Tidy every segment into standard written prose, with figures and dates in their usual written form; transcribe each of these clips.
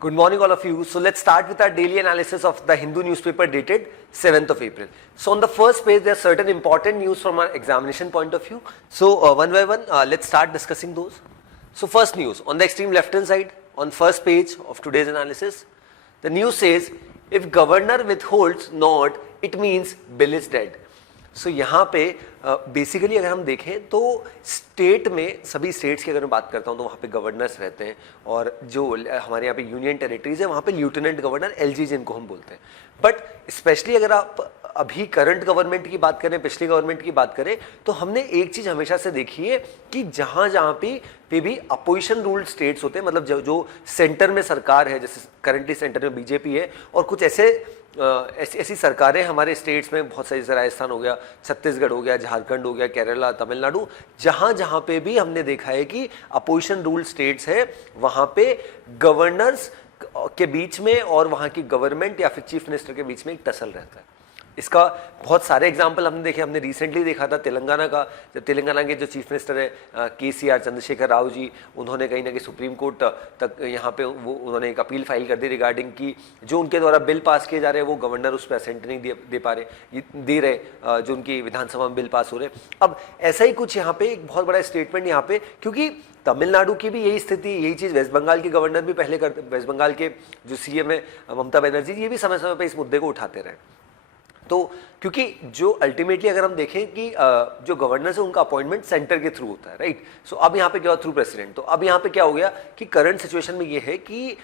Good morning, all of you. So let's start with our daily analysis of the Hindu newspaper dated 7th of April. So on the first page, there are certain important news from our examination point of view. So one by one, let's start discussing those. So first news, on the extreme left-hand side, on first page of today's analysis, the news says, if governor withholds nod, it means bill is dead. सो यहाँ पे basically अगर हम देखें तो state में, सभी states की अगर मैं बात करता हूँ तो वहाँ पे गवर्नर्स रहते हैं, और जो हमारे यहाँ पे यूनियन टेरिटरीज है वहाँ पे लेफ्टिनेंट गवर्नर एलजी जिनको हम बोलते हैं. बट स्पेशली अगर आप अभी करंट गवर्नमेंट की बात करें, पिछली गवर्नमेंट की बात करें, तो हमने एक चीज़ हमेशा से देखी है कि जहाँ जहाँ पे भी अपोजिशन रूल्ड स्टेट्स होते हैं, मतलब जो सेंटर में सरकार है, जैसे करंटली सेंटर में बीजेपी है, और कुछ ऐसी सरकारें हमारे स्टेट्स में बहुत सारी, जैसे राजस्थान हो गया, छत्तीसगढ़ हो गया, झारखंड हो गया, केरला, तमिलनाडु, जहाँ जहाँ पे भी हमने देखा है कि अपोजिशन रूल्ड स्टेट्स है, वहाँ पे गवर्नर्स के बीच में और वहाँ की गवर्नमेंट या फिर चीफ मिनिस्टर के बीच में एक टसल रहता है. इसका बहुत सारे एग्जाम्पल हमने देखे. हमने रिसेंटली देखा था तेलंगाना का, जब तेलंगाना के जो चीफ मिनिस्टर है केसीआर चंद्रशेखर राव जी, उन्होंने कहीं ना कहीं सुप्रीम कोर्ट तक यहाँ पे उन्होंने एक अपील फाइल कर दी रिगार्डिंग की जो उनके द्वारा बिल पास किए जा रहे हैं वो गवर्नर उस पर असेंट नहीं दे रहे जो उनकी विधानसभा में बिल पास हो रहे. अब ऐसा ही कुछ यहाँ पे एक बहुत बड़ा स्टेटमेंट यहाँ पे, क्योंकि तमिलनाडु की भी यही स्थिति, यही चीज़ वेस्ट बंगाल के गवर्नर भी पहले करते, वेस्ट बंगाल के जो सीएम है ममता बनर्जी, ये भी समय समय पर इस मुद्दे को उठाते रहे. तो क्योंकि जो अल्टीमेटली अगर हम देखें कि जो गवर्नर्स है उनका अपॉइंटमेंट सेंटर के थ्रू होता है, राइट. सो अब यहाँ पे क्या हुआ, थ्रू प्रेसिडेंट. तो अब यहाँ पे क्या हो गया कि करंट सिचुएशन में ये है कि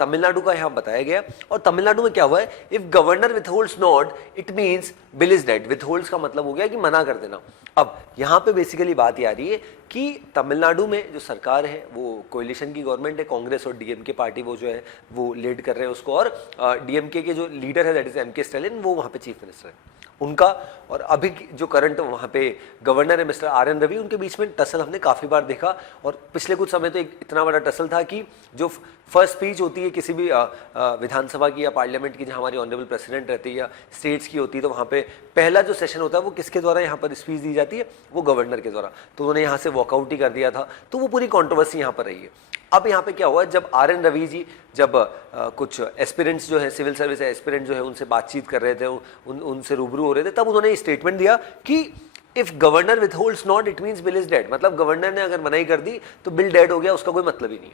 तमिलनाडु का यहाँ बताया गया, और तमिलनाडु में क्या हुआ है, if governor withholds not it means bill is dead. Withholds का मतलब हो गया कि मना कर देना. अब यहाँ पे बेसिकली बात ये आ रही है कि तमिलनाडु में जो सरकार है वो कोalition की गवर्नमेंट है, कांग्रेस और डीएमके पार्टी वो जो है वो लीड कर रहे हैं उसको, और डीएमके के जो लीडर है दैट इज एमके स्टालिन, वो वहाँ पे चीफ मिनिस्टर है उनका, और अभी जो करंट वहाँ पे गवर्नर है मिस्टर आर एन रवि, उनके बीच में टसल हमने काफ़ी बार देखा. और पिछले कुछ समय तो एक इतना बड़ा टसल था कि जो फर्स्ट स्पीच होती है किसी भी विधानसभा की या पार्लियामेंट की, जहाँ हमारी ऑनरेबल प्रेसिडेंट रहती है या स्टेट्स की होती है, तो वहाँ पे पहला जो सेशन होता है वो किसके द्वारा यहाँ पर स्पीच दी जाती है, वो गवर्नर के द्वारा. तो उन्होंने यहाँ से वॉकआउट ही कर दिया था, तो वो पूरी कॉन्ट्रोवर्सी यहाँ पर रही है. अब यहाँ पे क्या हुआ, जब आर एन रवि जी जब कुछ एस्पिरेंट्स जो है, सिविल सर्विस एस्पिरेंट जो है, उनसे बातचीत कर रहे थे, उनसे रूबरू हो रहे थे, तब उन्होंने स्टेटमेंट दिया कि if governor withholds not it means bill is dead. मतलब गवर्नर ने अगर मनाही कर दी तो बिल डेड हो गया, उसका कोई मतलब ही नहीं.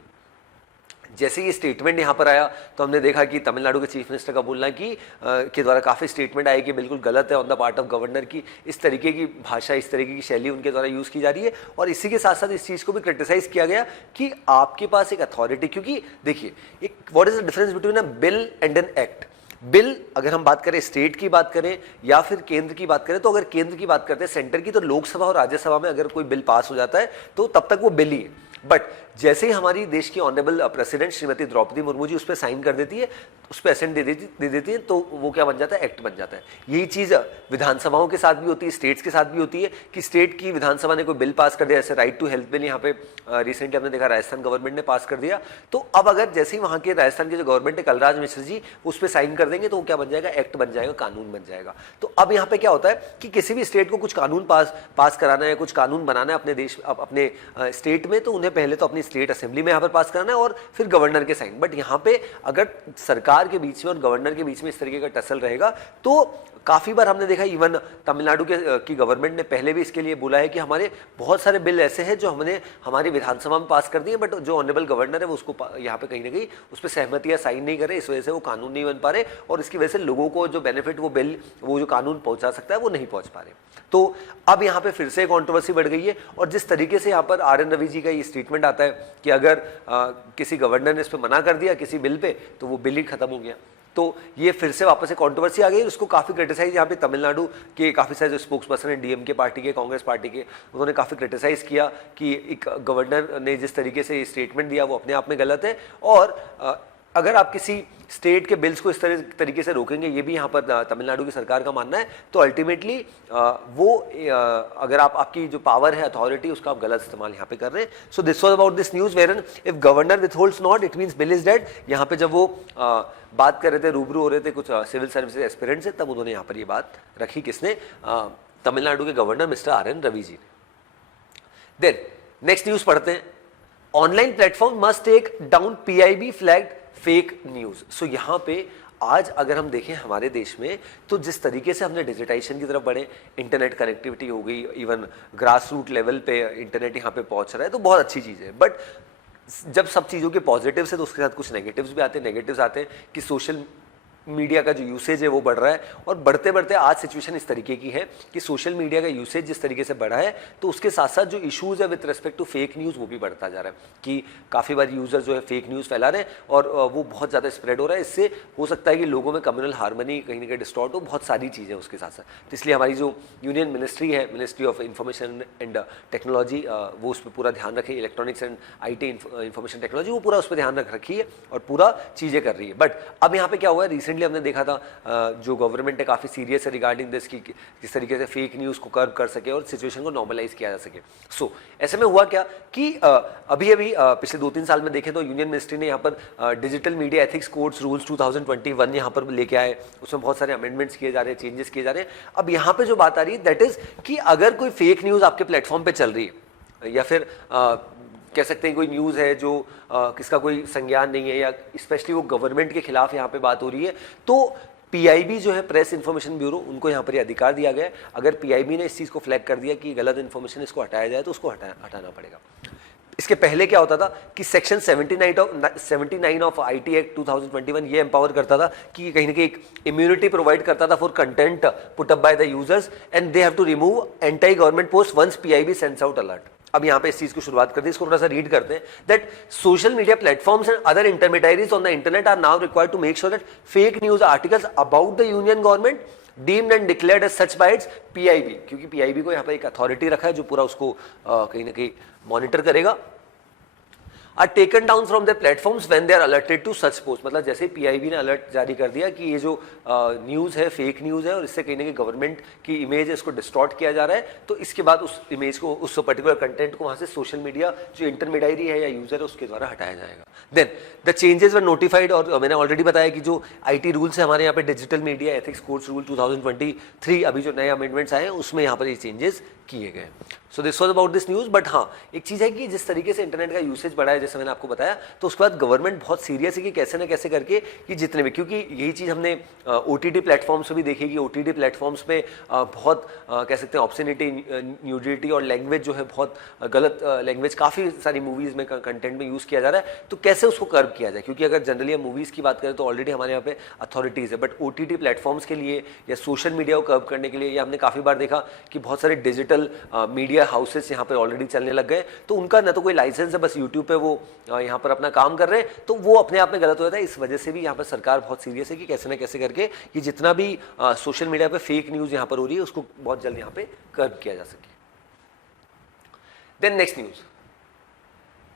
जैसे ये स्टेटमेंट यहाँ पर आया तो हमने देखा कि तमिलनाडु के चीफ मिनिस्टर का बोलना कि के द्वारा काफ़ी स्टेटमेंट आए कि बिल्कुल गलत है on the part of governor की, इस तरीके की भाषा, इस तरीके की शैली उनके द्वारा यूज़ की जा रही है. और इसी के साथ साथ इस चीज़ को भी क्रिटिसाइज किया गया कि आपके पास एक अथॉरिटी, क्योंकि देखिए एक what is the difference between a bill and an act. Bill अगर हम बात करें, स्टेट की बात करें या फिर केंद्र की बात करें, तो अगर केंद्र की बात करते हैं सेंटर की, तो लोकसभा और राज्यसभा में अगर कोई बिल पास हो जाता है तो तब तक वो बिल ही है. बट जैसे ही हमारी देश की ऑनरेबल प्रेसिडेंट श्रीमती द्रौपदी मुर्मू जी उस पर साइन कर देती है, उस पर असेंट दे देती है, तो वो क्या बन जाता है, एक्ट बन जाता है. यही चीज़ विधानसभाओं के साथ भी होती है, स्टेट्स के साथ भी होती है कि स्टेट की विधानसभा ने कोई बिल पास कर दिया, जैसे राइट टू हेल्थ बिल यहाँ पे रिसेंटली हमने देखा राजस्थान गवर्नमेंट ने पास कर दिया. तो अब अगर जैसे ही वहाँ के राजस्थान के जो गवर्नमेंट है कलराज मिश्र जी उस पर साइन कर देंगे, तो वो क्या बन जाएगा, एक्ट बन जाएगा, कानून बन जाएगा. तो अब यहाँ पे क्या होता है कि किसी भी स्टेट को कुछ कानून पास कराना है, कुछ कानून बनाना है अपने देश, अपने स्टेट में, तो उन्हें पहले तो अपनी स्टेट असेंबली में यहाँ पर पास कराना है और फिर गवर्नर के साइन. बट यहाँ पे अगर सरकार के बीच में और गवर्नर के बीच में इस तरीके का टसल रहेगा तो काफ़ी बार हमने देखा, इवन तमिलनाडु की गवर्नमेंट ने पहले भी इसके लिए बोला है कि हमारे बहुत सारे बिल ऐसे हैं जो हमने हमारी विधानसभा में पास कर दिए, बट जो ऑनरेबल गवर्नर है वो उसको यहाँ पे कहीं ना कहीं उस पर सहमति या साइन नहीं करे, इस वजह से वो कानून नहीं बन पा रहे, और इसकी वजह से लोगों को जो बेनिफिट वो बिल, वो जो कानून पहुँचा सकता है वो नहीं पहुँच पा रहे. तो अब यहाँ पे फिर से कॉन्ट्रोवर्सी बढ़ गई है, और जिस तरीके से यहाँ पर आर एन रवि जी का ये स्टेटमेंट आता है कि अगर किसी गवर्नर ने इस पर मना कर दिया किसी बिल पे, तो वो बिल ही खत्म हो गया. तो ये फिर से वापस से कंट्रोवर्सी आ गई. उसको काफ़ी क्रिटिसाइज यहाँ पे तमिलनाडु के काफ़ी सारे जो स्पोक्स पर्सन हैं डीएमके पार्टी के, कांग्रेस पार्टी के, उन्होंने काफ़ी क्रिटिसाइज किया कि एक गवर्नर ने जिस तरीके से स्टेटमेंट दिया वो अपने आप में गलत है, और अगर आप किसी स्टेट के बिल्स को इस तरीके से रोकेंगे, ये भी यहाँ पर तमिलनाडु की सरकार का मानना है, तो अल्टीमेटली वो अगर आपकी जो पावर है, अथॉरिटी, उसका आप गलत इस्तेमाल यहाँ पे कर रहे हैं. So this was about this news wherein if governor withholds not it means bill is dead. यहाँ पे जब वो बात कर रहे थे, रूबरू हो रहे थे कुछ सिविल सर्विसेज एस्पिरेंट से, तब उन्होंने यहाँ पर ये बात रखी. किसने, तमिलनाडु के governor mister R N Ravi ji ने. देन नेक्स्ट न्यूज पढ़ते हैं. Online platform must take down PIB flagged fake news. So यहाँ पे आज अगर हम देखें हमारे देश में, तो जिस तरीके से हमने डिजिटाइजेशन की तरफ बढ़े, इंटरनेट कनेक्टिविटी हो गई, इवन ग्रास रूट लेवल पे इंटरनेट यहाँ पे पहुँच रहा है, तो बहुत अच्छी चीज़ है। बट जब सब चीज़ों के पॉजिटिव्स है तो उसके साथ कुछ नेगेटिव्स भी आते हैं। नेगेटिव्स आते हैं कि सोशल मीडिया का जो यूसेज है वो बढ़ रहा है, और बढ़ते बढ़ते आज सिचुएशन इस तरीके की है कि सोशल मीडिया का यूसेज जिस तरीके से बढ़ा है, तो उसके साथ साथ जो इश्यूज है with respect to fake news वो भी बढ़ता जा रहा है कि काफ़ी बार यूज़र जो है फेक न्यूज़ फैला रहे हैं और वो बहुत ज़्यादा स्प्रेड हो रहा है। इससे हो सकता है कि लोगों में कम्युनल हार्मनी कहीं ना कहीं डिस्टॉर्ट हो, बहुत सारी चीज़ें उसके साथ साथ। तो इसलिए हमारी जो यूनियन मिनिस्ट्री है, ministry of information and technology, वो उस पर पूरा ध्यान रखे, electronics and IT information technology, वो पूरा उस पर ध्यान रख रखी है और पूरा चीज़ें कर रही है। बट अब यहाँ पे क्या हुआ है, रिसेंटली हमने देखा था जो गवर्नमेंट है काफ़ी सीरियस है रिगार्डिंग दिस कि किस तरीके से फेक न्यूज़ को कर्व कर सके और सिचुएशन को नॉर्मलाइज किया जा सके। सो ऐसे में हुआ क्या कि अभी पिछले 2-3 साल में देखें तो यूनियन मिनिस्ट्री ने यहाँ पर digital media ethics codes rules 2021 यहाँ पर लेके आए, उसमें बहुत सारे अमेंडमेंट्स किए जा रहे हैं, चेंजेस किए जा रहे हैं। अब यहाँ पे जो बात आ रही है दैट इज कि अगर कोई फेक न्यूज़ आपके प्लेटफॉर्म पे चल रही है, या फिर कह सकते हैं कोई न्यूज़ है जो किसका कोई संज्ञान नहीं है, या स्पेशली वो गवर्नमेंट के खिलाफ यहाँ पे बात हो रही है, तो PIB जो है प्रेस इन्फॉर्मेशन ब्यूरो, उनको यहाँ पर ये अधिकार दिया गया है। अगर PIB ने इस चीज़ को फ्लैग कर दिया कि गलत इन्फॉर्मेशन इसको हटाया जाए तो उसको हटाना पड़ेगा। इसके पहले क्या होता था कि सेक्शन 79 ऑफ IT एक्ट 2021 ये एम्पावर करता था कि कहीं ना कहीं एक इम्यूनिटी प्रोवाइड करता था for content put up by the users and they have to remove anti government post once PIB sends out alert. अब यहाँ पे इस चीज को शुरुआत करते हैं, इसको थोड़ा सा रीड करते हैं। That social media platforms and other intermediaries on the internet are now required to make sure that fake news articles about the union government deemed and declared as such by its PIB, क्योंकि PIB को यहाँ पे एक authority रखा है जो पूरा उसको कहीं ना कहीं मॉनिटर करेगा, are taken down from the platforms when they are alerted to such post. मतलब जैसे PIB ने अलर्ट जारी कर दिया कि ये जो न्यूज़ है फेक न्यूज़ है और इससे कहीं ना कहीं गवर्नमेंट की इमेज है इसको डिस्टॉर्ट किया जा रहा है, तो इसके बाद उस इमेज को, उस पर्टिकुलर कंटेंट को वहाँ से सोशल मीडिया जो इंटरमीडियरी है या यूजर है उसके द्वारा हटाया जाएगा। Then the changes were notified, और मैंने ऑलरेडी बताया कि जो IT रूल्स है हमारे यहाँ पे digital media ethics codes rule 2023 अभी जो नए अमेंडमेंट्स आए हैं उसमें यहाँ पर ये चेंजेस किए गए। सो this was about this news. But हाँ, एक चीज़ है कि जिस तरीके से इंटरनेट का यूसेज बढ़ा है, जैसे मैंने आपको बताया, तो उसके बाद गवर्नमेंट बहुत सीरियस है कि कैसे ना कैसे करके कि जितने भी, क्योंकि यही चीज़ हमने OTT प्लेटफॉर्म्स पे भी देखी कि OTT प्लेटफॉर्म्स पे बहुत कह सकते हैं ऑब्सनिटी, न्यूडिटी और लैंग्वेज जो है बहुत गलत लैंग्वेज काफ़ी सारी मूवीज़ में कंटेंट में यूज़ किया जा रहा है, तो कैसे उसको कर्व किया जाए। क्योंकि अगर जनरली हम मूवीज़ की बात करें तो ऑलरेडी हमारे यहाँ पे अथॉरिटीज़ है, बट OTT प्लेटफॉर्म्स के लिए या सोशल मीडिया को कर्व करने के लिए, या हमने काफ़ी बार देखा कि बहुत सारे डिजिटल मीडिया हाउसेस यहाँ पे ऑलरेडी चलने लग गए, तो उनका ना तो कोई लाइसेंस है, बस यूट्यूब पे वो यहाँ पर अपना काम कर रहे हैं, तो वो अपने आप में गलत हो जाता है। इस वजह से भी यहाँ पर सरकार बहुत सीरियस है कि कैसे ना कैसे करके कि जितना भी सोशल मीडिया पे फेक न्यूज़ यहाँ पर हो रही है उसको बहुत जल्द यहाँ पे कर्ब किया जा सके। Then next news,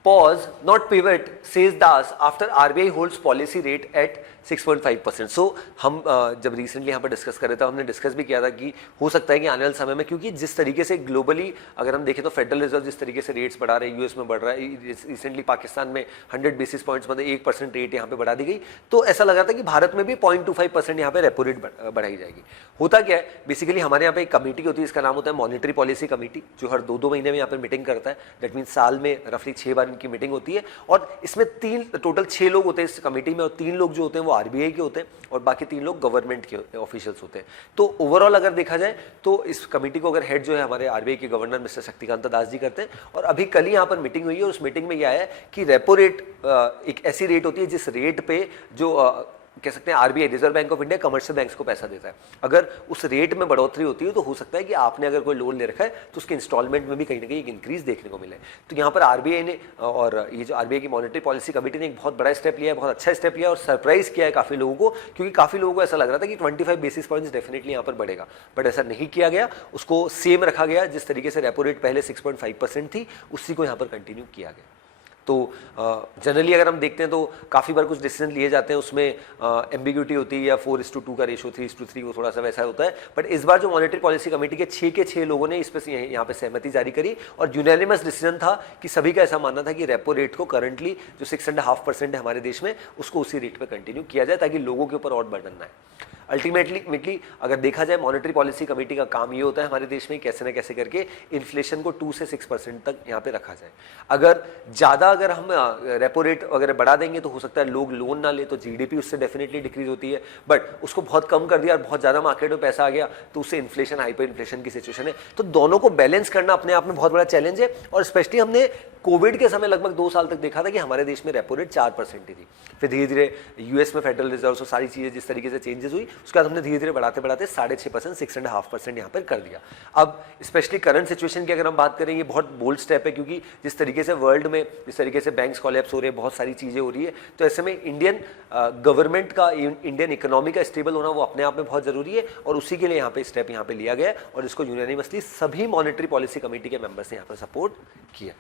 pause not pivot says Das after RBI holds policy rate at 6.5%। सो हम जब रिसेंटली यहाँ पर डिस्कस कर रहे थे, हमने डिस्कस भी किया था कि हो सकता है कि आने वाले समय में, क्योंकि जिस तरीके से ग्लोबली अगर हम देखें तो फेडरल रिजर्व जिस तरीके से रेट्स बढ़ा रहे हैं, US में बढ़ रहा है, रिसेंटली पाकिस्तान में 100 बेसिस पॉइंट्स मतलब 1% रेट यहाँ पे बढ़ा दी गई, तो ऐसा लग रहा था कि भारत में भी 0.25% यहाँ पे रेपो रेट बढ़ाई जाएगी। होता क्या है, बेसिकली हमारे यहाँ पे एक कमेटी होती है, इसका नाम होता है मॉनिटरी पॉलिसी कमेटी, जो हर 2-2 महीने में यहाँ पर मीटिंग करता है। दैट मीन्स साल में रफली 6 बार इनकी मीटिंग होती है, और इसमें टोटल 6 लोग होते हैं इस कमेटी में, और 3 लोग जो होते हैं वो RBI के होते हैं और बाकी 3 लोग गवर्नमेंट के ऑफिशियल्स होते हैं। तो ओवरऑल अगर देखा जाए तो इस कमेटी को अगर हेड जो है हमारे RBI के गवर्नर मिस्टर शक्तिकांता दास जी करते हैं। और अभी कल ही यहाँ पर मीटिंग हुई है, और उस मीटिंग में यह आया है कि रेपो रेट एक ऐसी रेट होती है जिस रेट पे जो कह सकते हैं RBI reserve bank of India commercial banks को पैसा देता है। अगर उस रेट में बढ़ोतरी होती है तो हो सकता है कि आपने अगर कोई लोन ले रखा है तो उसके इंस्टॉलमेंट में भी कहीं ना कहीं एक इंक्रीज देखने को मिले। तो यहाँ पर RBI ने और ये जो RBI की मॉनेटरी पॉलिसी कमेटी ने एक बहुत बड़ा स्टेप लिया है, बहुत अच्छा स्टेप लिया और सरप्राइज किया है काफ़ी लोगों को, क्योंकि काफ़ी लोगों को ऐसा लग रहा था कि 25 बेसिस पॉइंट्स डेफिनेटली यहाँ पर बढ़ेगा, बट ऐसा नहीं किया गया। उसको सेम रखा गया, जिस तरीके से रेपो रेट पहले 6.5% थी उसी को यहाँ पर कंटिन्यू किया गया। तो जनरली अगर हम देखते हैं तो काफ़ी बार कुछ डिसीजन लिए जाते हैं, उसमें एम्बिग्यूटी होती है, या 4:2 का रेशो, 3:3 वो थोड़ा सा वैसा होता है। बट इस बार जो मॉनेटरी पॉलिसी कमेटी के 6 के 6 लोगों ने इस पर यहाँ पे सहमति जारी करी, और यूनानिमस डिसीजन था कि सभी का ऐसा मानना था कि रेपो रेट को करंटली जो 6.5% है हमारे देश में, उसको उसी रेट पर कंटिन्यू किया जाए ताकि लोगों के ऊपर और बर्डन ना आए। अल्टीमेटली अगर देखा जाए मॉनेटरी पॉलिसी कमेटी का काम ये होता है हमारे देश में कैसे ना कैसे करके इन्फ्लेशन को 2 से 6% तक यहाँ पे रखा जाए। अगर हम रेपो रेट वगैरह बढ़ा देंगे तो हो सकता है लोग लोन ना ले, तो जीडीपी उससे डेफिनेटली डिक्रीज होती है, बट उसको बहुत कम कर दिया और बहुत ज़्यादा मार्केट में पैसा आ गया तो उससे इन्फ्लेशन, हाइपर इन्फ्लेशन की सिचुएशन है। तो दोनों को बैलेंस करना अपने आप में बहुत बड़ा चैलेंज है। और स्पेशली हमने कोविड के समय लगभग 2 साल तक देखा था कि हमारे देश में रेपो रेट 4% ही थी, फिर धीरे धीरे यूएस में फेडरल रिजर्व से सारी चीज़ें जिस तरीके से चेंजेस हुई उसके बाद हमने धीरे धीरे बढ़ाते बढ़ाते 6.5%, 6.5% यहाँ पर कर दिया। अब स्पेशली करंट सिचुएशन की अगर हम बात करें, ये बहुत बोल्ड स्टेप है, क्योंकि जिस तरीके से वर्ल्ड में जिस तरीके से बैंक्स कोलैप्स हो रहे हैं, बहुत सारी चीज़ें हो रही है, तो ऐसे में इंडियन गवर्नमेंट का, इंडियन इकोनॉमी का स्टेबल होना वो अपने आप में बहुत जरूरी है। और उसी के लिए यहाँ पे स्टेप यहाँ पे लिया गया और इसको यूनानिमसली सभी मॉनेटरी पॉलिसी कमेटी के मेंबर्स ने यहाँ पर सपोर्ट किया।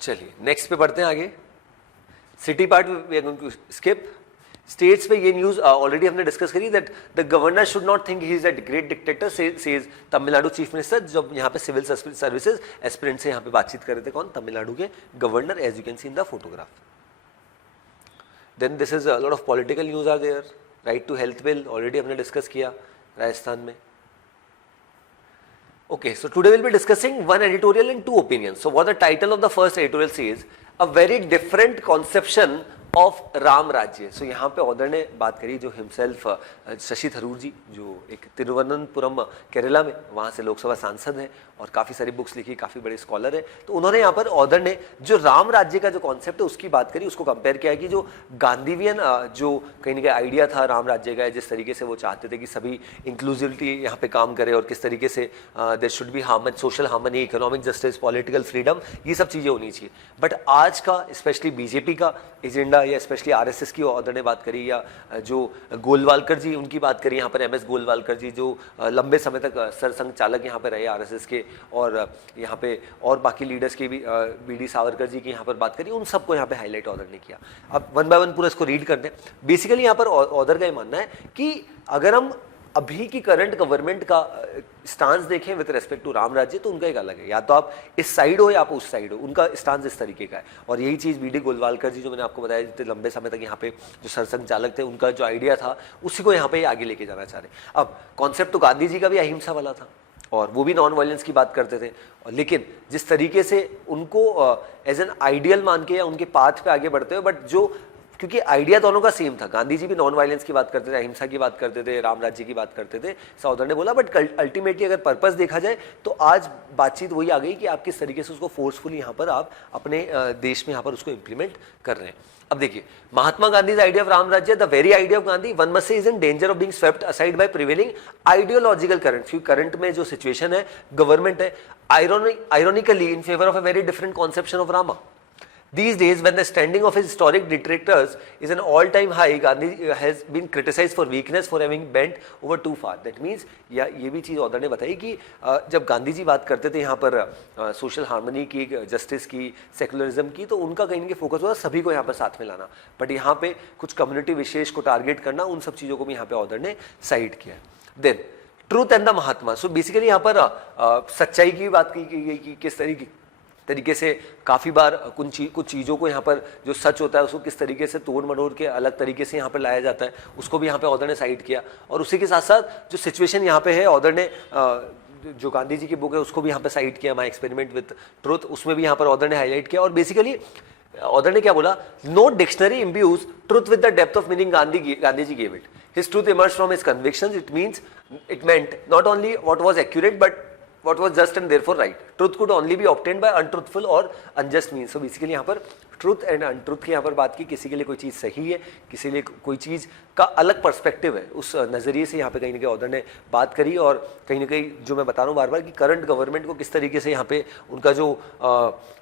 चलिए नेक्स्ट पे बढ़ते हैं आगे। City part we are going to skip. States पे ये न्यूज ऑलरेडी हमने डिस्कस करी that the governor should not think he is a great dictator, says Tamil Nadu chief minister, जब यहाँ पे सिविल सर्विसेज एस्पिरेंट से यहाँ पे बातचीत कर रहे थे, कौन, तमिलनाडु के governor, as you can see in the photograph. Then this is a lot of political news are there. Right to health bill already हमने डिस्कस किया राजस्थान में। Okay, so today we'll be discussing one editorial and 2 opinions. So what the title of the first editorial says, a very different conception of Ram राज्य। सो यहाँ पे author ने बात करी जो हिमसेल्फ शशि थरूर जी, जो एक तिरुवनंतपुरम केरला में वहाँ से लोकसभा सांसद हैं और काफ़ी सारी बुक्स लिखी, काफ़ी बड़े स्कॉलर है। तो उन्होंने यहाँ पर ऑथर ने जो राम राज्य का जो कॉन्सेप्ट है उसकी बात करी, उसको कंपेयर किया कि जो गांधीवियन जो कहीं ना कहीं आइडिया था राम राज्य का, जिस तरीके से वो चाहते थे कि सभी इंक्लूसिविटी यहाँ पे काम करे और किस तरीके से there should be harmony, social harmony, economic justice, political freedom, ये सब चीज़ें होनी चाहिए। बट आज का स्पेशली बीजेपी का एजेंडा या स्पेशली आरएसएस की ऑथर ने बात करी, या जो गोलवालकर जी उनकी बात करी यहाँ पर, एमएस गोलवालकर जी जो लंबे समय तक सरसंघ चालक यहाँ पर रहे आरएसएस के, और यहाँ पे और बाकी लीडर्स की भी बीडी सावरकर जी की यहाँ पर बात करी, उन सबको यहाँ पे हाईलाइट ऑथर ने किया। अब वन बाय वन पूरा इसको रीड करते हैं। बेसिकली यहाँ पर ऑथर का ये मानना है कि अगर हम अभी की करंट गवर्नमेंट का स्टांस देखें विद रिस्पेक्ट टू राम राज्य, तो उनका एक अलग है, या तो आप इस साइड हो या आप उस साइड हो, उनका स्टांस इस तरीके का है। और यही चीज़ बीडी गोलवालकर जी जो मैंने आपको बताया, जितने लंबे समय तक यहाँ पे जो सरसंघ चालक थे, उनका जो आइडिया था उसी को यहाँ पे आगे लेके जाना चाह रहे हैं। अब कॉन्सेप्ट तो गांधी जी का भी अहिंसा वाला था और वो भी नॉन वायलेंस की बात करते थे, लेकिन जिस तरीके से उनको एज एन आइडियल मान के या उनके पाथ पे आगे बढ़ते हुए, बट जो क्योंकि आइडिया दोनों का सेम था, गांधी जी भी नॉन वायलेंस की बात करते थे, अहिंसा की बात करते थे, राम राज्य की बात करते थे, सौदर ने बोला, बट अल्टीमेटली अगर पर्पस देखा जाए तो आज बातचीत वही आ गई कि आप किस तरीके से उसको फोर्सफुली यहाँ पर आप अपने देश में यहाँ पर उसको इंप्लीमेंट कर रहे हैं। अब देखिए, Mahatma Gandhi idea of Ram Rajya, the very idea of Gandhi, one must say is in danger of being swept aside by prevailing ideological current. क्योंकि करंट में जो सिचुएशन है, गवर्नमेंट है ironically in favour of a very different conception of Rama. These days, when the standing of his historic detractors is an all-time high, Gandhi has been criticized for weakness, for having bent over too far. That means, या ये भी चीज़ author ने बताई कि जब गांधी जी बात करते थे यहाँ पर सोशल हार्मनी की, जस्टिस की, सेकुलरिज्म की, तो उनका कहीं ना कहीं फोकस होता सभी को यहाँ पर साथ में लाना, बट यहाँ पे कुछ कम्युनिटी विशेष को टारगेट करना, उन सब चीज़ों को भी यहाँ पे ऑथर ने साइड किया। Then truth and the Mahatma. So basically यहाँ पर सच्चाई की बात की गई कि किस तरीके से काफ़ी बार कुछ चीज़ों को यहाँ पर जो सच होता है उसको किस तरीके से तोड़ मरोड़ के अलग तरीके से यहाँ पर लाया जाता है, उसको भी यहाँ पे ऑथर ने साइड किया। और उसी के साथ साथ जो सिचुएशन यहाँ पे है, ऑथर ने जो गांधी जी की बुक है उसको भी यहाँ पे साइड किया, माई एक्सपेरिमेंट विथ ट्रुथ, उसमें भी यहाँ पर ऑथर ने हाईलाइट किया। और बेसिकली ऑथर ने क्या बोला, no dictionary imbues truth with the depth of meaning Gandhi ji gave it, his truth emerge from his convictions, it meant not only what was accurate but what was just and therefore right. Truth could only be obtained by untruthful or unjust means. So basically यहाँ पर truth and untruth की यहाँ पर बात की, किसी के लिए कोई चीज़ सही है, किसी लिए कोई चीज़ का अलग पर्सपेक्टिव है, उस नज़रिए से यहाँ पे कहीं ना कहीं ऑथर ने बात करी। और कहीं ना कहीं जो मैं बता रहा हूँ बार बार कि करंट गवर्नमेंट को किस तरीके से यहाँ पे उनका जो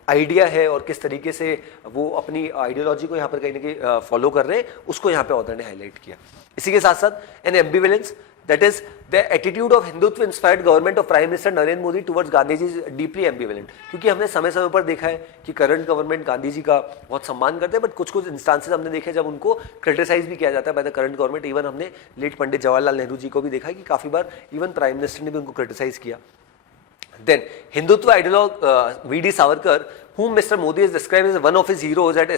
आइडिया है और किस तरीके से वो अपनी आइडियोलॉजी को यहाँ पर कहीं ना कहीं फॉलो कर रहे हैं, उसको यहाँ पे ऑथर ने हाईलाइट किया। इसी के साथ साथ an ambivalence, that is the attitude of Hindutva inspired government of Prime Minister Narendra Modi towards Gandhi ji is deeply ambivalent। क्योंकि हमने समय समय पर देखा है कि करंट गवर्नमेंट गांधी जी का बहुत सम्मान करते हैं, बट कुछ इंस्टांसेस हमने देखे जब उनको क्रिटिसाइज भी किया जाता है by the current government. Even हमने लेट पंडित जवाहरलाल नेहरू जी को भी देखा है कि काफी बार इवन प्राइम मिनिस्टर ने भी उनको क्रिटिसाइज किया। Then Hindutva ideologue V.D. Savarkar whom Mr. Modi has described as one of his heroes, had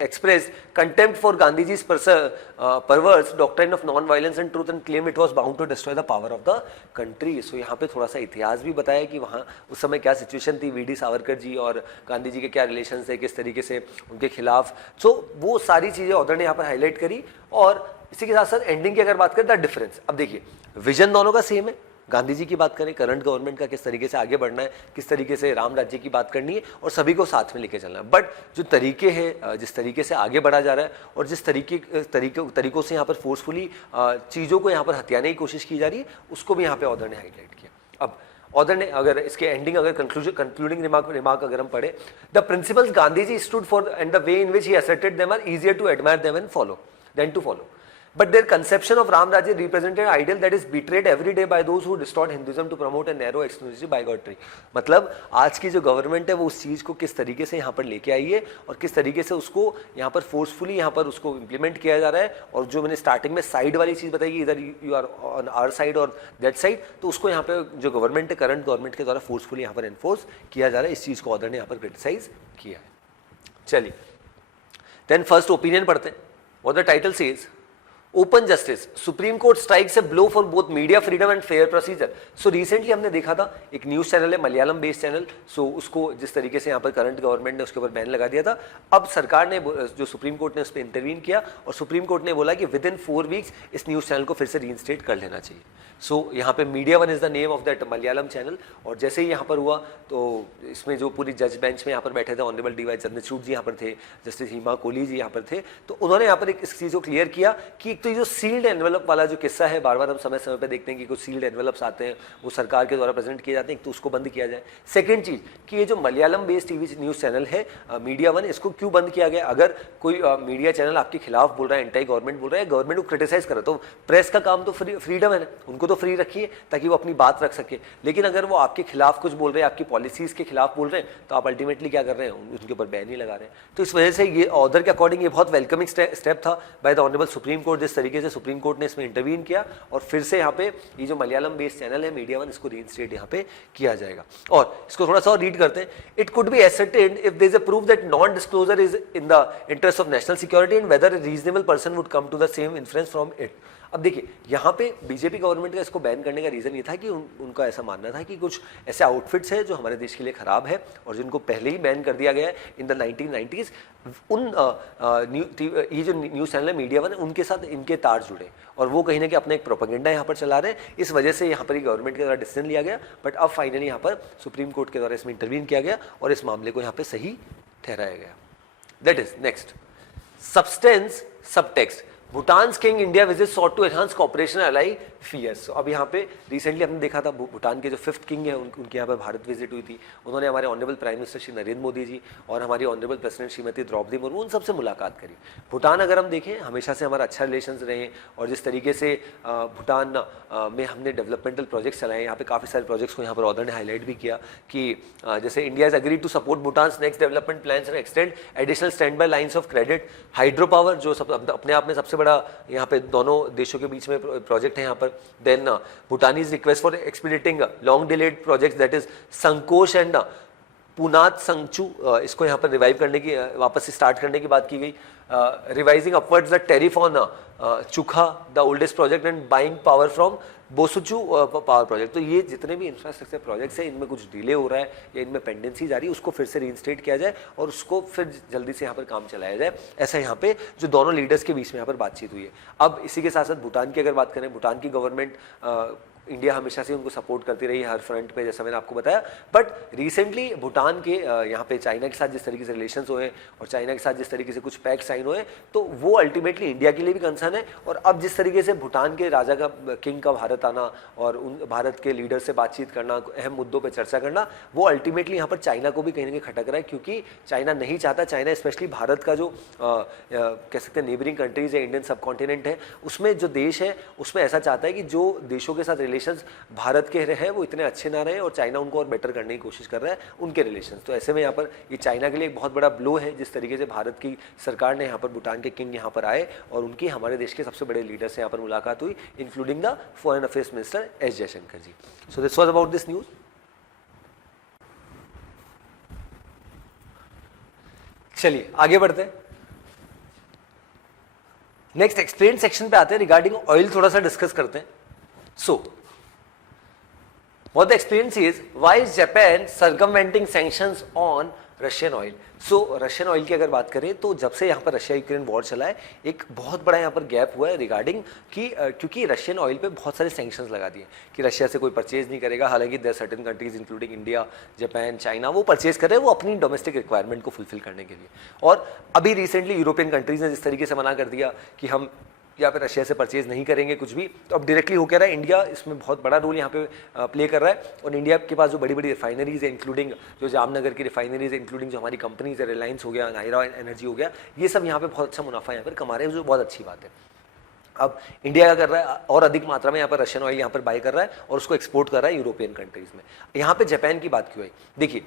expressed contempt for Gandhiji's perverse doctrine of non-violence and truth and claimed it was bound to destroy the power of the country. So यहाँ पे थोड़ा सा इतिहास भी बताया कि वहाँ उस समय क्या सिचुएशन थी, वीडी सावरकर जी और गांधी जी के क्या रिलेशन थे, किस तरीके से उनके खिलाफ, सो वो सारी चीज़ें ऑथर ने यहाँ पर हाईलाइट करी। और इसी के साथ साथ एंडिंग की अगर बात करें द डिफरेंस, अब देखिए विजन दोनों का सेम है। गांधी जी की बात करें, करंट गवर्नमेंट का किस तरीके से आगे बढ़ना है, किस तरीके से राम राज्य की बात करनी है और सभी को साथ में लेके चलना है, बट जो तरीके हैं, जिस तरीके से आगे बढ़ा जा रहा है और जिस तरीकों से यहाँ पर फोर्सफुली चीज़ों को यहाँ पर हथियाने की कोशिश की जा रही है, उसको भी यहाँ पे ऑथर ने हाईलाइट किया। अब ऑथर ने अगर इसके एंडिंग अगर कंक्लूडिंग रिमार्क अगर हम पढ़े, the principles Gandhi ji stood for and the way in which he asserted them are easier to admire them and follow than to follow. But their conception of Ram Rajya represented an ideal that is betrayed every day by those who distort Hinduism to promote a narrow exclusive bigotry. मतलब आज की जो government है वो उस चीज़ को किस तरीके से यहाँ पर लेके आई है और किस तरीके से उसको यहाँ पर फोर्सफुली यहाँ पर उसको इम्प्लीमेंट किया जा रहा है, और जो मैंने स्टार्टिंग में साइड वाली चीज़ बताई कि इधर you are on our side और दैट साइड, तो उसको यहाँ पे जो गवर्नमेंट है करंट गवर्नमेंट के द्वारा फोर्सफुली यहाँ पर एनफोर्स किया जा रहा है। इस चीज़ को ऑथर ने यहाँ पर क्रिटिसाइज किया है। चलिए देन फर्स्ट ओपिनियन पढ़ते हैं। What the title says, open justice, supreme court strikes a blow for both media freedom and fair procedure. So recently हमने देखा था एक न्यूज चैनल है मलयालम बेस्ड चैनल, सो उसको जिस तरीके से यहाँ पर करंट गवर्नमेंट ने उसके ऊपर बैन लगा दिया था, अब सरकार ने जो सुप्रीम कोर्ट ने उस पर इंटरवीन किया और सुप्रीम कोर्ट ने बोला कि विद इन 4 वीक्स इस न्यूज चैनल को फिर से रीइंस्टेट कर लेना चाहिए। सो यहाँ पे media one is the name of that Malayalam channel, और जैसे ही यहाँ पर हुआ तो इसमें जो पूरी जज बेंच में यहाँ पर बैठे थे ऑनरेबल डी.वाई. चंद्रचूड़ जी यहाँ पर थे, जस्टिस हिमा कोहली जी यहाँ पर थे, तो उन्होंने यहाँ पर एक इस चीज़ को क्लियर किया कि एक तो जो सील्ड एनवेलप वाला जो किस्सा है, बार बार हम समय समय पर देखते हैं कि कुछ सील्ड एनवेलप्स आते हैं वो सरकार के द्वारा प्रेजेंट किए जाते हैं, तो उसको बंद किया जाए। सेकेंड चीज़ कि ये जो Malayalam based TV news channel है मीडिया वन, इसको क्यों बंद किया गया? अगर कोई मीडिया चैनल आपके खिलाफ बोल रहा है, एंटी गवर्नमेंट बोल रहा है, गवर्नमेंट को क्रिटिसाइज कर रहा है, तो प्रेस का काम तो फ्रीडम है ना, उनको तो फ्री रखिए ताकि वो अपनी बात रख सके। लेकिन अगर वो आपके खिलाफ कुछ बोल रहे हैं, आपकी पॉलिसीज के खिलाफ बोल रहे हैं, तो आप अल्टीमेटली क्या कर रहे हैं, उनके ऊपर बैन ही लगा रहे हैं। तो इस वजह से ये ऑथर के अकॉर्डिंग ये बहुत वेलकमिंग स्टेप था by the honourable supreme court, जिस तरीके से सुप्रीम कोर्ट ने इसमें इंटरवीन किया और फिर से यहाँ पे ये जो मलयालम बेस्ड चैनल है मीडिया वन, इसको रीइंस्टेट यहाँ पे किया जाएगा। और इसको थोड़ा सा और रीड करते हैं। It could be ascertained if there is a proof that non disclosure is in the interest of national security and whether a reasonable person would come to the same influence from it. अब देखिए यहाँ पे BJP government का इसको ban करने का reason ये था कि उनका ऐसा मानना था कि कुछ ऐसे आउटफिट्स हैं जो हमारे देश के लिए ख़राब है और जिनको पहले ही बैन कर दिया गया है इन द 1990s। उन ये जो न्यूज़ चैनल है मीडिया वन, उनके साथ इनके तार जुड़े और वो कहीं ना कहीं अपना एक प्रोपेगेंडा यहाँ पर चला रहे हैं। इस वजह से यहाँ पर गवर्नमेंट के द्वारा डिसीजन लिया गया, बट अब फाइनली यहाँ पर सुप्रीम कोर्ट के द्वारा इसमें इंटरवीन किया गया और इस मामले को यहाँ पर सही ठहराया गया। That is next substance subtext, Bhutan's king India visit sought to enhance cooperation ally fears. अब यहाँ पे रिसेंटली हमने देखा था भूटान के जो 5th किंग है उनके यहाँ पर भारत विजिट हुई थी। उन्होंने हमारे honourable prime minister Shri Narendra Modi ji और हमारी ऑनरेबल प्रेसिडेंट श्रीमती द्रौपदी मुर्मू, उन सबसे मुलाकात करी। भूटान अगर हम देखें हमेशा से हमारा अच्छा रिलेशन रहे और जिस तरीके से भूटान में हमने डेवलपमेंटल प्रोजेक्ट्स चलाए, यहाँ पे काफ़ी सारे प्रोजेक्ट्स को यहाँ पर ऑथर ने हाईलाइट भी किया कि जैसे India is agree to support Bhutan's next development plans and extend additional stand by lines of credit, hydro power जो अपने आप में सबसे बड़ा यहाँ पे दोनों देशों के बीच में प्रोजेक्ट है यहाँ पर। Then Bhutanese request for expediting long delayed projects that is Sankosh and Punatsangchhu, इसको यहाँ पर रिवाइव करने की, वापस स्टार्ट करने की बात की गई। Revising upwards the tariff on Chukha the oldest project and buying power from Basochhu power project. तो ये जितने भी इंफ्रास्ट्रक्चर प्रोजेक्ट्स हैं इनमें कुछ डिले हो रहा है या इनमें पेंडेंसी जा रही है, उसको फिर से रीइंस्टेट किया जाए और उसको फिर जल्दी से यहाँ पर काम चलाया जाए। ऐसा यहाँ पे जो दोनों लीडर्स के बीच में यहाँ पर बातचीत हुई है। अब इसी के साथ साथ भूटान की अगर बात करें, भूटान की गवर्नमेंट इंडिया हमेशा से उनको सपोर्ट करती रही है हर फ्रंट पे, जैसा मैंने आपको बताया। बट रिसेंटली भूटान के यहाँ पे चाइना के साथ जिस तरीके से रिलेशंस हुए और चाइना के साथ जिस तरीके से कुछ पैक्ट साइन हुए, तो वो अल्टीमेटली इंडिया के लिए भी कंसर्न है। और अब जिस तरीके से भूटान के राजा का, किंग का भारत आना और उन भारत के लीडर से बातचीत करना, अहम मुद्दों पर चर्चा करना, वो अल्टीमेटली यहाँ पर चाइना को भी कहीं ना कहीं खटक रहा है, क्योंकि चाइना नहीं चाहता, चाइना स्पेशली भारत का जो कह सकते हैं नेबरिंग कंट्रीज है, इंडियन सब कॉन्टिनेंट है, उसमें जो देश है उसमें ऐसा चाहता है कि जो देशों के साथ भारत के रहे वो इतने अच्छे ना रहे और चाइना उनको और बेटर करने की कोशिश कर रहा है उनके रिलेशंस। तो ऐसे में यहाँ पर ये चाइना के लिए एक बहुत बड़ा ब्लो है जिस तरीके से भारत की सरकार ने यहाँ पर भूटान के किंग यहाँ पर आए और उनकी हमारे देश के सबसे बड़े लीडर से यहाँ पर मुलाकात हुई, including the foreign affairs minister S Jaishankar ji. So this was about this news. चलिए आगे बढ़ते हैं, नेक्स्ट एक्सप्लेन सेक्शन पे आते हैं, रिगार्डिंग ऑयल थोड़ा सा डिस्कस करते हैं. सो what the explain is why is Japan circumventing sanctions on Russian oil. So Russian oil की अगर बात करें तो जब से यहाँ पर रशिया यूक्रेन वॉर चला है एक बहुत बड़ा यहाँ पर गैप हुआ है रिगार्डिंग कि क्योंकि रशियन ऑयल पे बहुत सारे सैंक्शंस लगा दिए कि रशिया से कोई परचेज नहीं करेगा. हालांकि there certain countries including India, Japan, China वो परचेज कर रहे हैं वो अपनी डोमेस्टिक रिक्वायरमेंट को फुलफिल करने के लिए. और अभी रिसेंटली यूरोपियन कंट्रीज ने जिस तरीके से मना कर दिया कि हम या फिर रशिया से परचेज नहीं करेंगे कुछ भी, तो अब डायरेक्टली हो कह रहा है इंडिया इसमें बहुत बड़ा रोल यहाँ पे प्ले कर रहा है. और इंडिया के पास जो बड़ी बड़ी रिफाइनरीज है इंक्लूडिंग जो जामनगर की रिफाइनरीज है, इंक्लूडिंग जो हमारी कंपनीज है, रिलायंस हो गया, नायरा एनर्जी हो गया, ये सब यहाँ पे बहुत अच्छा मुनाफा यहाँ पर कमा रहे हैं, जो बहुत अच्छी बात है. अब इंडिया क्या कर रहा है और अधिक मात्रा में यहाँ पर रशियन ऑयल यहाँ पर बाय कर रहा है और उसको एक्सपोर्ट कर रहा है यूरोपियन कंट्रीज में. यहाँ पे जापान की बात क्यों है, देखिए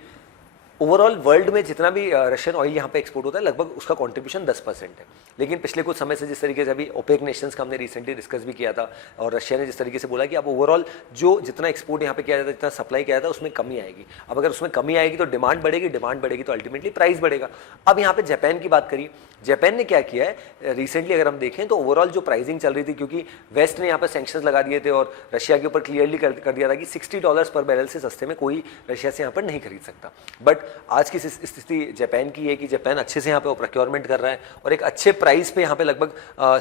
ओवरऑल वर्ल्ड में जितना भी रशियन ऑयल यहाँ पे एक्सपोर्ट होता है लगभग उसका कंट्रीब्यूशन 10% है. लेकिन पिछले कुछ समय से जिस तरीके से अभी ओपेक नेशंस का हमने रिसेंटली डिस्कस भी किया था और रशिया ने जिस तरीके से बोला कि अब ओवरऑल जो जितना एक्सपोर्ट यहाँ पे किया जाता है, जितना सप्लाई किया जाता है उसमें कमी आएगी. अब अगर उसमें कमी आएगी तो डिमांड बढ़ेगी तो अल्टीमेटली प्राइस बढ़ेगा. अब यहाँ पे जापान की बात करिए, जापान ने क्या किया है रिसेंटली अगर हम देखें तो ओवरऑल जो प्राइसिंग चल रही थी, क्योंकि वेस्ट ने यहाँ पर सैंक्शंस लगा दिए थे और रशिया के ऊपर क्लियरली कर दिया था कि $60 पर बैरल से सस्ते में कोई रशिया से यहाँ पर नहीं खरीद सकता. बट आज की स्थिति जापान की है कि जापान अच्छे से यहाँ पे प्रोक्योरमेंट कर रहा है और एक अच्छे प्राइस पे यहाँ पे लगभग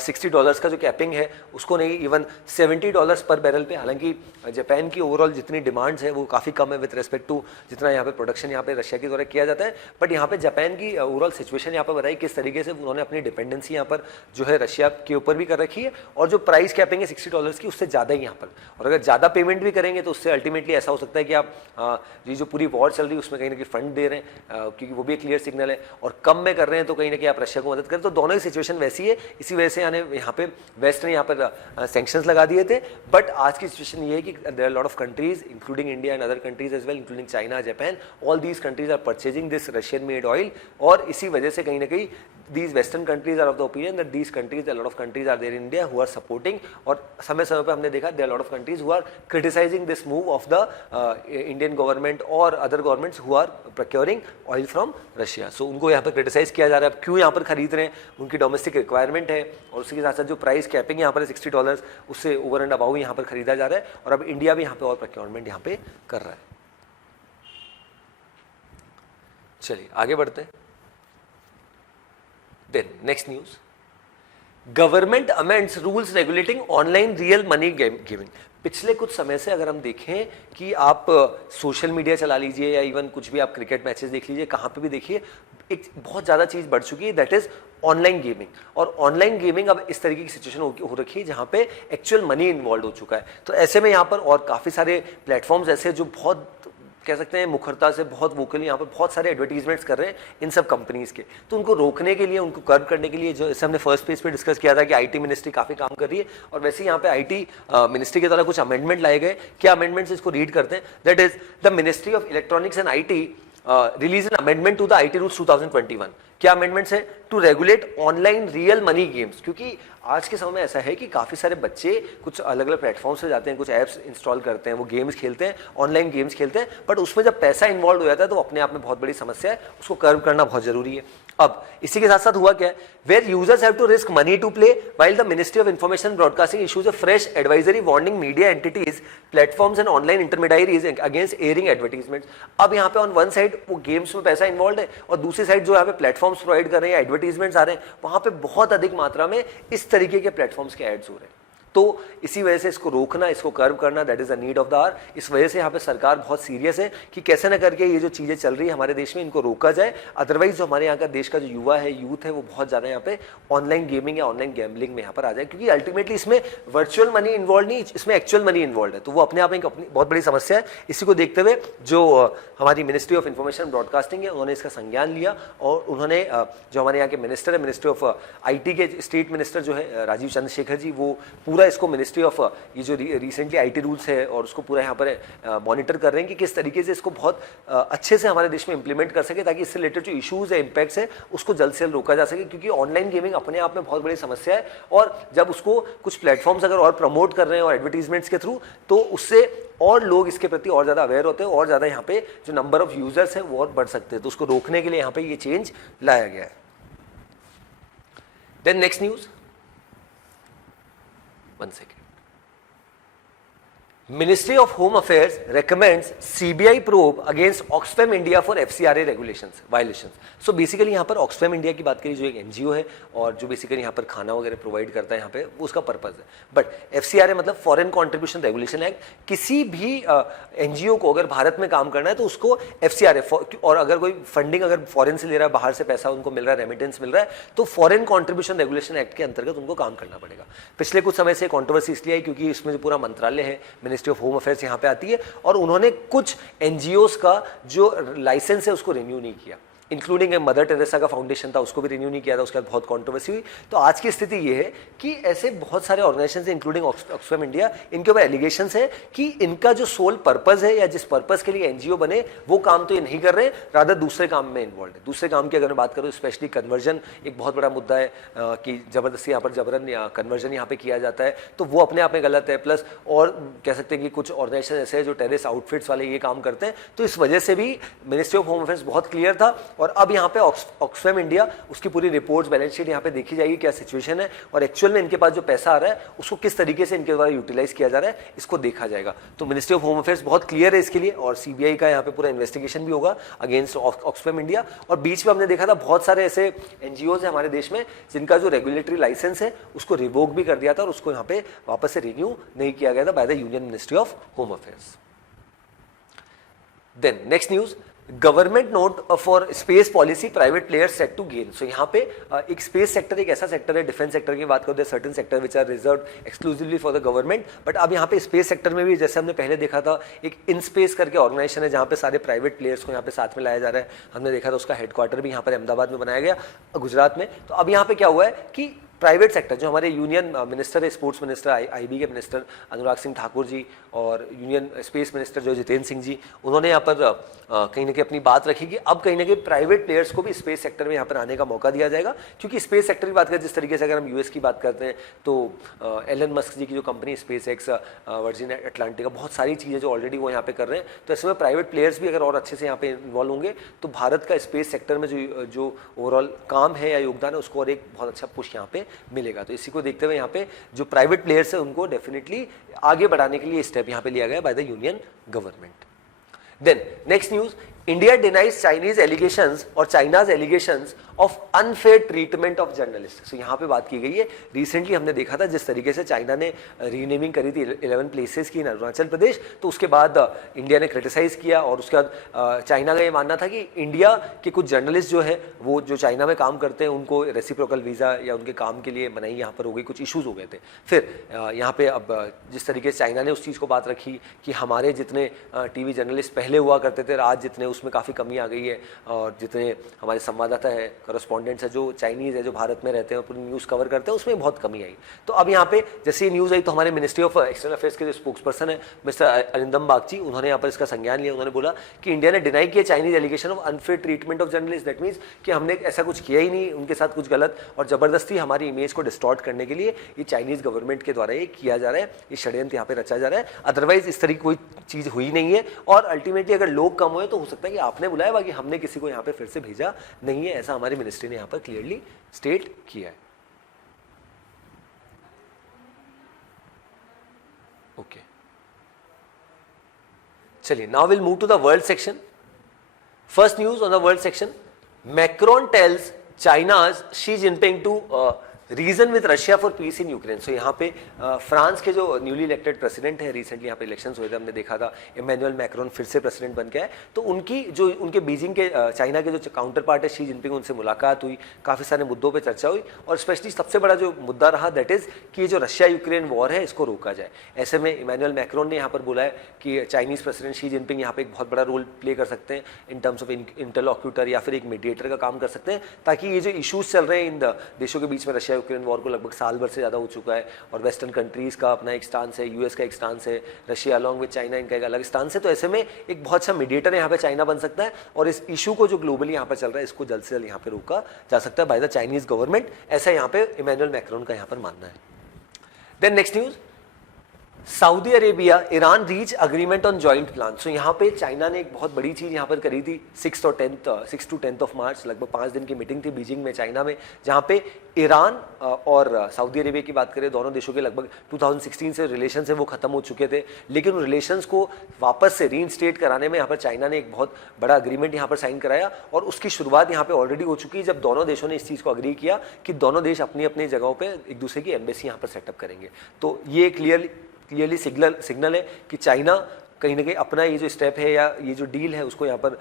$60 का जो कैपिंग है उसको नहीं, इवन $70 पर बैरल पे. हालांकि जापान की ओवरऑल जितनी डिमांड्स है वो काफ़ी कम है विद रिस्पेक्ट टू जितना यहाँ पे प्रोडक्शन यहाँ पे रशिया के द्वारा किया जाता है. बट यहाँ पे जापान की ओवरऑल सिचुएशन यहाँ पर बताई किस तरीके से उन्होंने अपनी डिपेंडेंसी यहाँ पर जो है रशिया के ऊपर भी कर रखी है और जो प्राइस कैपिंग है $60 की उससे ज़्यादा ही यहाँ पर. और अगर ज़्यादा पेमेंट भी करेंगे तो उससे अल्टीमेटली ऐसा हो सकता है कि आप ये जो पूरी वॉर चल रही है उसमें कहीं ना कहीं फंड दे रहे हैं क्योंकि वो भी एक क्लियर सिग्नल है, और कम में कर रहे हैं तो कहीं ना कहीं आप रशिया को मदद करें. तो दोनों ही सिचुएशन वैसी है. इसी वजह से यहाँ पे वेस्ट ने यहाँ पर सैंक्शंस लगा दिए थे. बट आज की सिचुएशन ये है कि there are lot of countries including India and other countries as well including China, Japan, all these countries are purchasing this Russian made oil. और इसी वजह से कहीं ना कहीं these western countries are of the opinion that these countries, a lot of countries are there in India who are supporting, और समय समय पे हमने देखा there are a lot of countries who are criticizing this move of the Indian government or other governments who are procuring oil from Russia. So उनको यहाँ पर criticize किया जा रहा है क्यों यहाँ पर खरीद रहे हैं, उनकी डोमेस्टिक रिक्वायरमेंट है और उसके साथ साथ जो प्राइस कैपिंग यहाँ पर है $60 उससे ओवर एंड अबाउ यहाँ पर खरीदा जा रहा है. और अब इंडिया भी यहाँ पे और प्रोक्योरमेंट यहाँ पे कर रहा है. चलिए आगे बढ़ते हैं. Then next news, government amends rules regulating online real money giving. पिछले कुछ समय से अगर हम देखें कि आप सोशल मीडिया चला लीजिए या इवन कुछ भी आप क्रिकेट मैचेस देख लीजिए, कहाँ पे भी देखिए एक बहुत ज़्यादा चीज़ बढ़ चुकी है, दैट इज़ ऑनलाइन गेमिंग. और ऑनलाइन गेमिंग अब इस तरीके की सिचुएशन हो रखी है जहाँ पे एक्चुअल मनी इन्वॉल्व हो चुका है. तो ऐसे में यहाँ पर और काफ़ी सारे प्लेटफॉर्म्स ऐसे जो बहुत कह सकते हैं मुखरता से बहुत वोकली यहाँ पर बहुत सारे एडवर्टीजमेंट्स कर रहे हैं इन सब कंपनीज के. तो उनको रोकने के लिए, उनको कर्व करने के लिए, जो जैसे हमने फर्स्ट पेज पे डिस्कस किया था कि आईटी मिनिस्ट्री काफ़ी काम कर रही है और वैसे ही यहाँ पे आईटी मिनिस्ट्री के द्वारा कुछ अमेंडमेंट लाए गए. क्या अमेंडमेंट्स इसको रीड करते हैं, that is the ministry of electronics and IT release an amendment to the IT rules 2021. क्या अमेंडमेंट्स है, to regulate online real money games. क्योंकि आज के समय में ऐसा है कि काफ़ी सारे बच्चे कुछ अलग अलग प्लेटफॉर्म से जाते हैं, कुछ ऐप्स इंस्टॉल करते हैं, वो गेम्स खेलते हैं, ऑनलाइन गेम्स खेलते हैं, बट उसमें जब पैसा इन्वॉल्व हो जाता है तो अपने आप में बहुत बड़ी समस्या है, उसको कर्व करना बहुत जरूरी है. अब इसी के साथ साथ हुआ क्या है, where users have to risk money to play while the ministry of information broadcasting issues a fresh advisory warning media entities, platforms and online intermediaries against airing advertisements. अब यहाँ पे ऑन वन साइड वो games में पैसा involve है और दूसरी side जो यहाँ पे प्लेटफॉर्म्स प्रोवाइड कर रहे हैं, एडवर्टीजमेंट्स आ रहे हैं, वहाँ पे बहुत अधिक मात्रा में इस तरीके के प्लेटफॉर्म्स के एड्स हो रहे हैं. तो इसी वजह से इसको रोकना, इसको कर्व करना, that is the need of the hour. इस वजह से यहाँ पे सरकार बहुत सीरियस है कि कैसे ना करके ये जो चीज़ें चल रही है हमारे देश में इनको रोका जाए. अदरवाइज जो हमारे यहाँ का देश का जो युवा है, यूथ है, वो बहुत ज़्यादा यहाँ पे ऑनलाइन गेमिंग या ऑनलाइन गैम्बलिंग में यहाँ पर आ जाए. क्योंकि अल्टीमेटली इसमें वर्चुअल मनी इन्वॉल्व नहीं, इसमें एक्चुअल मनी इन्वॉल्व है. तो वो अपने आप में एक अपनी बहुत बड़ी समस्या है. इसी को देखते हुए जो हमारी मिनिस्ट्री ऑफ इंफॉर्मेशन ब्रॉडकास्टिंग है उन्होंने इसका संज्ञान लिया और उन्होंने जो हमारे यहाँ के मिनिस्टर है, मिनिस्ट्री ऑफ आईटी के स्टेट मिनिस्टर जो है राजीव चंद्रशेखर जी, वो पूरा इसको मिनिस्ट्री ऑफ ये जो रिसेंटली आईटी रूल्स है और उसको पूरा यहाँ पर मॉनिटर कर रहे हैं कि किस तरीके से इसको बहुत अच्छे से हमारे देश में इंप्लीमेंट कर सके, ताकि इससे रिलेटेड जो इशूज़ है, इम्पैक्ट्स है, उसको जल्द से जल्द रोका जा सके। क्योंकि ऑनलाइन गेमिंग अपने आप में बहुत बड़ी समस्या है, और जब उसको कुछ प्लेटफॉर्म्स अगर और प्रमोट कर रहे हैं और एडवर्टीजमेंट्स के थ्रू, तो उससे और लोग इसके प्रति और ज़्यादा अवेयर होते हैं, और ज़्यादा यहाँ पे जो नंबर ऑफ यूजर्स हैं वो और बढ़ सकते हैं। तो उसको रोकने के लिए यहाँ पे ये चेंज लाया गया है। Then next news, 1 second. Ministry of Home Affairs recommends CBI probe against Oxfam India for FCRA regulations violations. So basically यहाँ पर Oxfam India की बात करी, जो एक NGO है और जो बेसिकली यहाँ पर खाना वगैरह प्रोवाइड करता है यहाँ पे, वो उसका पर्पज है। बट FCRA मतलब फॉरेन कॉन्ट्रीब्यूशन रेगुलेशन एक्ट, किसी भी NGO को अगर भारत में काम करना है तो उसको FCRA, और अगर कोई फंडिंग अगर फॉरेन से ले रहा है, बाहर से पैसा उनको मिल रहा है, रेमिटेंस मिल रहा है, तो फॉरेन कॉन्ट्रीब्यूशन रेगुलेशन एक्ट के अंतर्गत उनको काम करना पड़ेगा। पिछले कुछ समय से कॉन्ट्रोवर्सी इसलिए आई क्योंकि इसमें जो पूरा मंत्रालय है, मिनिस्ट्री ऑफ होम अफेयर्स यहाँ पे आती है, और उन्होंने कुछ एनजीओस का जो लाइसेंस है उसको रिन्यू नहीं किया, इंक्लूडिंग मदर टेरेसा का फाउंडेशन था, उसको भी रिन्यू नहीं किया था। उसके बाद बहुत कंट्रोवर्सी हुई। तो आज की स्थिति ये है कि ऐसे बहुत सारे ऑर्गेनाइजेशन हैं, इंक्लूडिंग ऑक्सफैम इंडिया, इनके ऊपर एलिगेशंस है कि इनका जो सोल पर्पस है या जिस पर्पस के लिए एनजीओ बने वो काम तो ये नहीं कर रहे, रादर दूसरे काम में इन्वॉल्व है। दूसरे काम की अगर मैं बात करूँ, स्पेशली कन्वर्जन एक बहुत बड़ा मुद्दा है कि जबरदस्ती यहाँ पर जबरन या कन्वर्जन यहाँ पे किया जाता है, तो वो अपने आप में गलत है। प्लस और कह सकते हैं कि कुछ ऑर्गेनाइजेशन ऐसे हैं जो टेररिस्ट आउटफिट्स वाले ये काम करते हैं। तो इस वजह से भी मिनिस्ट्री ऑफ होम अफेयर्स बहुत क्लियर था, और अब यहाँ पे ऑक्सफैम इंडिया उसकी पूरी रिपोर्ट्स, बैलेंस शीट यहाँ पे देखी जाएगी क्या सिचुएशन है, और एक्चुअल में इनके पास जो पैसा आ रहा है उसको किस तरीके से इनके द्वारा यूटिलाइज किया जा रहा है, इसको देखा जाएगा। तो मिनिस्ट्री ऑफ होम अफेयर्स बहुत क्लियर है इसके लिए, और सीबीआई का यहाँ पे पूरा इन्वेस्टिगेशन भी होगा अगेंस्ट ऑक्सफैम इंडिया। और बीच में हमने देखा था बहुत सारे ऐसे एनजीओ है हमारे देश में जिनका जो रेगुलेटरी लाइसेंस है उसको रिवोक भी कर दिया था, और उसको यहाँ पे वापस से रिन्यू नहीं किया गया था by the union ministry of home affairs. Then next news, government note for space policy, private players set to gain. So यहाँ पे एक स्पेस सेक्टर एक ऐसा सेक्टर है, डिफेंस सेक्टर की बात करो, certain sector which are reserve exclusively for the government, but अब यहाँ पे स्पेस सेक्टर में भी जैसे हमने पहले देखा था, एक इन स्पेस करके ऑर्गेनाइजेशन है जहाँ पे सारे प्राइवेट प्लेयर्स को यहाँ पे साथ में लाया जा रहा है। हमने देखा था उसका हेडक्वार्टर भी यहाँ पर अहमदाबाद में बनाया गया, गुजरात में। तो अब यहाँ पे क्या हुआ है कि प्राइवेट सेक्टर, जो हमारे यूनियन मिनिस्टर है, स्पोर्ट्स मिनिस्टर आईबी के मिनिस्टर अनुराग सिंह ठाकुर जी, और यूनियन स्पेस मिनिस्टर जो जितेंद्र सिंह जी, उन्होंने यहाँ पर कहीं ना कहीं अपनी बात रखी कि अब कहीं ना कहीं प्राइवेट प्लेयर्स को भी स्पेस सेक्टर में यहाँ पर आने का मौका दिया जाएगा। क्योंकि स्पेस सेक्टर की बात करें, जिस तरीके से अगर हम यूएस की बात करते हैं तो एलन मस्क जी की जो company space x, virgin Atlantica, बहुत सारी चीज़ें जो ऑलरेडी वो यहाँ पे कर रहे हैं। तो ऐसे में प्राइवेट प्लेयर्स भी अगर और अच्छे से यहाँ पे इन्वॉल्व होंगे तो भारत का स्पेस सेक्टर में जो ओवरऑल काम है या योगदान है उसको और एक बहुत अच्छा पुश यहाँ पे मिलेगा। तो इसी को देखते हुए यहाँ पे जो प्राइवेट प्लेयर्स है उनको डेफिनेटली आगे बढ़ाने के लिए स्टेप यहाँ पे लिया गया by the union government. Then next news, India denies Chinese allegations और China's allegations of unfair treatment of journalist. So यहाँ पे बात की गई है, रिसेंटली हमने देखा था जिस तरीके से चाइना ने रीनेमिंग करी थी 11 प्लेसेस की इन अरुणाचल प्रदेश, तो उसके बाद इंडिया ने क्रिटिसाइज किया, और उसके बाद चाइना का ये मानना था कि इंडिया के कुछ जर्नलिस्ट जो है वो जो चाइना में काम करते हैं उनको रेसिप्रोकल वीज़ा या उनके काम के लिए मनाही यहाँ पर हो गई, कुछ इशूज़ हो गए थे। फिर यहाँ पे अब जिस तरीके से चाइना ने उस चीज़ को बात रखी कि हमारे जितने टीवी जर्नलिस्ट पहले हुआ करते थे, आज जितने उसमें काफ़ी कमी आ गई है, और जितने हमारे संवाददाता है, करस्पॉन्डेंट्स है जो चाइनीज़ है, जो भारत में रहते हैं, पूरी न्यूज़ कवर करते हैं, उसमें बहुत कमी आई। तो अब यहाँ पे जैसे ये न्यूज़ आई तो हमारे मिनिस्ट्री ऑफ एक्सटर्नल अफेयर्स के जो स्पोक्स पर्सन है मिस्टर अरिंदम बागची, उन्होंने यहाँ पर इसका संज्ञान लिया। उन्होंने बोला कि इंडिया ने डिनाई किया Chinese allegation of unfair treatment of journalist. That means कि हमने ऐसा कुछ किया ही नहीं, उनके साथ कुछ गलत और ज़बरदस्ती हमारी इमेज को डिस्टॉर्ट करने के लिए ये चाइनीज़ गवर्नमेंट के द्वारा ये किया जा रहा है, ये षड्यंत्र यहाँ पे रचा जा रहा है। अदरवाइज इस तरह की कोई चीज़ हुई नहीं है, और अल्टीमेटली अगर लोग कम हुए तो हो सकता है कि आपने बुलाया, बाकी हमने किसी को यहाँ पे फिर से भेजा नहीं है, ऐसा हमारी मिनिस्ट्री ने यहाँ पर क्लियरली स्टेट किया है। ओके, चलिए now will move to the world section. First news on the world section, Macron tells China's Xi Jinping to reason with Russia for peace in Ukraine. So यहाँ पे France के जो newly elected president है, recently यहाँ पे elections हुए थे, हमने देखा था इमैनुअल मैक्रोन फिर से प्रेसिडेंट बन गया है। तो उनकी जो उनके बीजिंग के चाइना के जो काउंटर पार्ट है शी जिनपिंग, उनसे मुलाकात हुई, काफ़ी सारे मुद्दों पर चर्चा हुई, और स्पेशली सबसे बड़ा जो मुद्दा रहा दैट इज़ कि जो रशिया यूक्रेन वॉर है इसको रोका जाए। ऐसे में इमैनुअल मैक्रोन ने यहाँ पर बोला है कि चाइनीज़ प्रेसिडेंट शी जिनपिंग यहाँ पे एक बहुत बड़ा रोल प्ले कर सकते हैं इन टर्म्स ऑफ इंटरलॉक्यूटर या फिर एक मीडिएटर का काम कर सकते हैं, ताकि ये जो इशूज़ चल रहे हैं इन देशों के बीच में, रशिया यूक्रेन वॉर को लगभग साल भर से ज़्यादा हो चुका है और वेस्टर्न कंट्रीज़ का अपना एक स्टांस है, यूएस का एक स्टांस है, रशिया अलॉन्ग विद चाइना इनका एक अलग स्टांस है। तो ऐसे में एक बहुत अच्छा मीडिएटर यहाँ पे चाइना बन सकता है और इस इशू को जो ग्लोबली यहाँ पर चल रहा है इसको जल्द से जल्द यहाँ पे रोका जा सकता है बाय द चाइनीज गवर्नमेंट, ऐसा यहाँ पे इमैनुअल मैक्रोन का यहाँ पर मानना है। Then next news, Saudi Arabia Iran reach agreement on joint plan. So यहाँ पे चाइना ने एक बहुत बड़ी चीज यहाँ पर करी थी 6 to 10th ऑफ मार्च, लगभग 5 दिन की मीटिंग थी बीजिंग में चाइना में, जहाँ पे ईरान और सऊदी अरेबिया की बात करें, दोनों देशों के लगभग 2016 से रिलेशन है वो खत्म हो चुके थे, लेकिन उन रिलेशंस को वापस से रीइंस्टेट कराने में यहाँ पर चाइना ने एक बहुत बड़ा अग्रीमेंट यहाँ पर साइन कराया और उसकी शुरुआत यहाँ पे ऑलरेडी हो चुकी है जब दोनों देशों ने इस चीज़ को अग्री किया कि दोनों देश अपनी अपनी जगहों पर एक दूसरे की एम्बेसी यहाँ पर सेटअप करेंगे। तो ये क्लियरली सिग्नल है कि चाइना कहीं ना कहीं अपना ये जो स्टेप है या ये जो डील है उसको यहाँ पर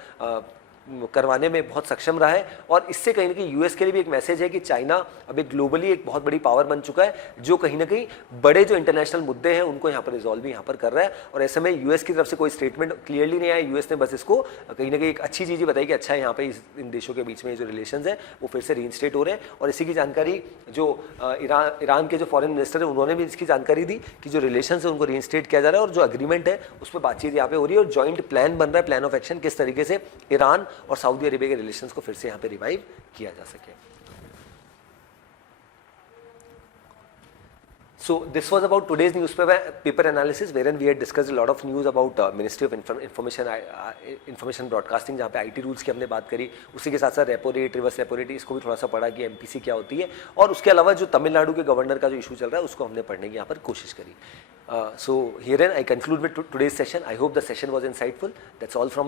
करवाने में बहुत सक्षम रहा है और इससे कहीं ना कहीं यूएस के लिए भी एक मैसेज है कि चाइना अब एक ग्लोबली एक बहुत बड़ी पावर बन चुका है जो कहीं ना कहीं बड़े जो इंटरनेशनल मुद्दे हैं उनको यहाँ पर रिजॉल्व भी यहाँ पर कर रहा है। और ऐसे में यूएस की तरफ से कोई स्टेटमेंट क्लियरली नहीं आया, यूएस ने बस इसको कहीं ना कहीं एक अच्छी चीज़ बताई कि अच्छा है यहाँ पे इन देशों के बीच में जो रिलेशन है वो फिर से रीइंस्टेट हो रहे हैं। और इसी की जानकारी जो ईरान के जो फॉरेन मिनिस्टर है उन्होंने भी इसकी जानकारी दी कि जो रिलेशन है उनको रीइंस्टेट किया जा रहा है और जो अग्रीमेंट है उस पर बातचीत यहाँ पे हो रही है और जॉइंट प्लान बन रहा है, प्लान ऑफ एक्शन, किस तरीके से ईरान और सऊदी अरेबिया के रिलेशंस को फिर से यहाँ पे रिवाइव किया जा सके। So this was about today's newspaper analysis wherein we had discussed a lot of news about Ministry of Information Broadcasting, जहाँ पे IT रूल्स की हमने बात करी, उसी के साथ साथ repo rate, reverse repo rate, इसको भी थोड़ा सा पढ़ा कि एमपीसी क्या होती है और उसके अलावा जो तमिलनाडु के गवर्नर का जो इशू चल रहा है उसको हमने पढ़ने की यहाँ पर कोशिश करी। So herein I conclude with today's session. I hope the session was insightful. That's all from my